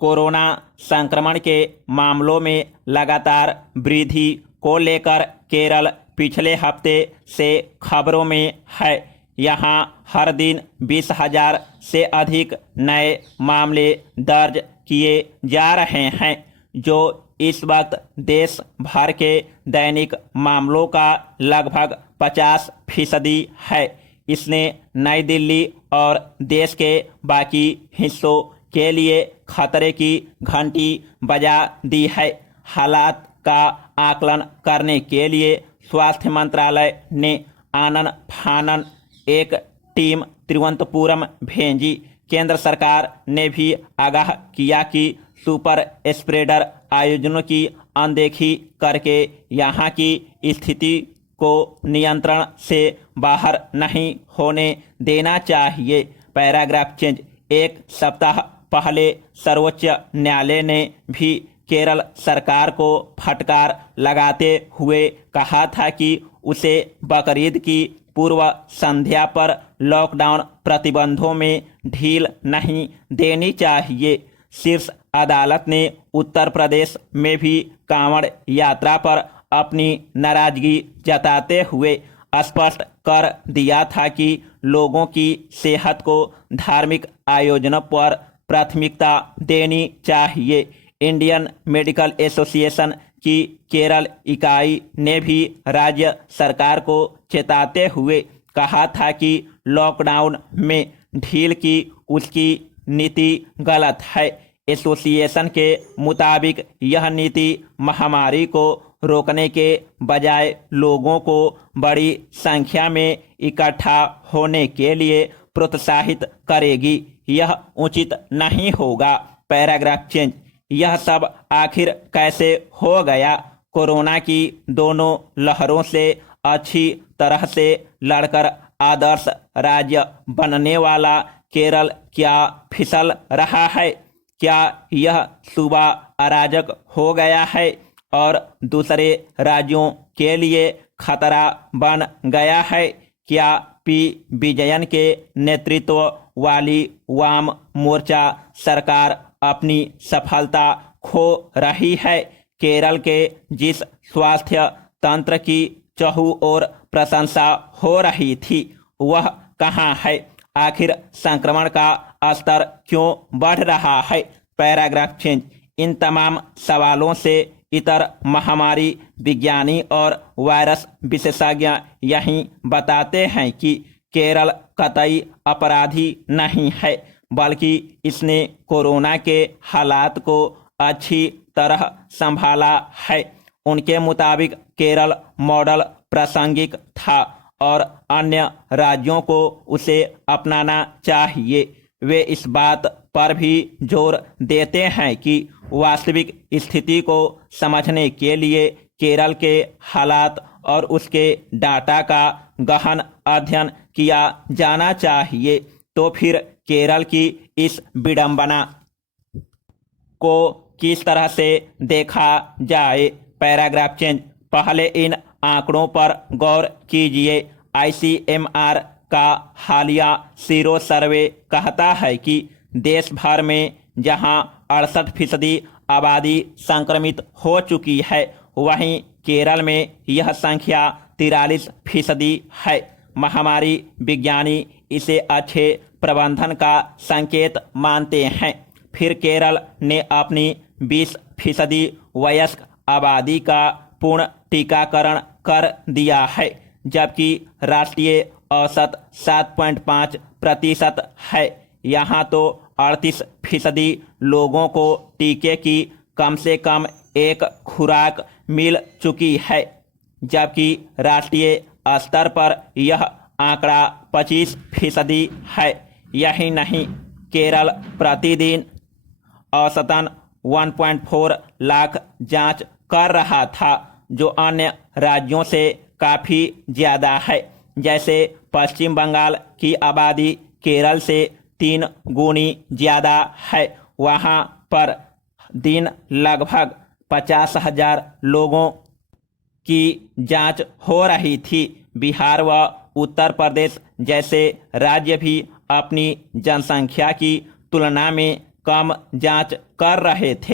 Corona संक्रमण के मामलों में लगातार वृद्धि को लेकर केरल पिछले हफ्ते से खबरों में है। यहां हर दिन 20,000 से अधिक नए मामले दर्ज किए जा रहे हैं, जो इस वक्त देश भर के दैनिक मामलों का लगभग 50% है। इसने नई दिल्ली और देश के बाकी हिस्सों के लिए खतरे की घंटी बजा दी है। हालात का आकलन करने के लिए स्वास्थ्य मंत्रालय ने आनन फानन एक टीम तिरुवनंतपुरम भेजी। केंद्र सरकार ने भी आगाह किया कि सुपर स्प्रेडर आयोजनों की अनदेखी करके यहाँ की स्थिति को नियंत्रण से बाहर नहीं होने देना चाहिए। Paragraph change. एक सप्ताह पहले सर्वोच्च न्यायालय ने भी केरल सरकार को फटकार लगाते हुए कहा था कि उसे बकरीद की पूर्व संध्या पर लॉकडाउन प्रतिबंधों में ढील नहीं देनी चाहिए। शीर्ष अदालत ने उत्तर प्रदेश में भी कांवड़ यात्रा पर अपनी नाराजगी जताते हुए स्पष्ट कर दिया था कि लोगों की सेहत को धार्मिक आयोजनों पर प्राथमिकता देनी चाहिए। इंडियन मेडिकल एसोसिएशन की केरल इकाई ने भी राज्य सरकार को चेताते हुए कहा था कि लॉकडाउन में ढील की उसकी नीति गलत है। एसोसिएशन के मुताबिक यह नीति महामारी को रोकने के बजाय लोगों को बड़ी संख्या में इकट्ठा होने के लिए प्रोत्साहित करेगी। यह उचित नहीं होगा। Paragraph change. यह सब आखिर कैसे हो गया? कोरोना की दोनों लहरों से अच्छी तरह से लड़कर आदर्श राज्य बनने वाला केरल क्या फिसल रहा है? क्या यह सूबा अराजक हो गया है और दूसरे राज्यों के लिए खतरा बन गया है? क्या पी विजयन के नेतृत्व वाली वाम मोर्चा सरकार अपनी सफलता खो रही है? केरल के जिस स्वास्थ्य तंत्र की चहु ओर प्रशंसा हो रही थी, वह कहाँ है? आखिर संक्रमण का स्तर क्यों बढ़ रहा है? Paragraph change. इन तमाम सवालों से इतर महामारी विज्ञानी और वायरस विशेषज्ञ यही बताते हैं कि केरल कतई अपराधी नहीं है, बल्कि इसने कोरोना के हालात को अच्छी तरह संभाला है। उनके मुताबिक केरल मॉडल प्रासंगिक था और अन्य राज्यों को उसे अपनाना चाहिए। वे इस बात पर भी जोर देते हैं कि वास्तविक स्थिति को समझने के लिए केरल के हालात और उसके डाटा का गहन अध्ययन किया जाना चाहिए। तो फिर केरल की इस विडंबना को किस तरह से देखा जाए? Paragraph change. पहले इन आंकड़ों पर गौर कीजिए। ICMR का हालिया सीरो सर्वे कहता है कि देश भर में जहां 68% आबादी संक्रमित हो चुकी है, वहीं केरल में यह संख्या 43% है। महामारी विज्ञानी इसे अच्छे प्रबंधन का संकेत मानते हैं। फिर केरल ने अपनी 20% वयस्क आबादी का पूर्ण टीकाकरण कर दिया है, जबकि राष्ट्रीय औसत 7.5% है। यहाँ तो 38% लोगों को टीके की कम से कम एक खुराक मिल चुकी है, जबकि राष्ट्रीय स्तर पर यह आंकड़ा 25% है। यही नहीं, केरल प्रतिदिन औसतन 1.4 लाख जांच कर रहा था, जो अन्य राज्यों से काफ़ी ज़्यादा है। जैसे पश्चिम बंगाल की आबादी केरल से 3 गुनी ज़्यादा है। वहाँ पर दिन लगभग 50,000 लोगों की जांच हो रही थी। बिहार व उत्तर प्रदेश जैसे राज्य भी अपनी जनसंख्या की तुलना में कम जांच कर रहे थे।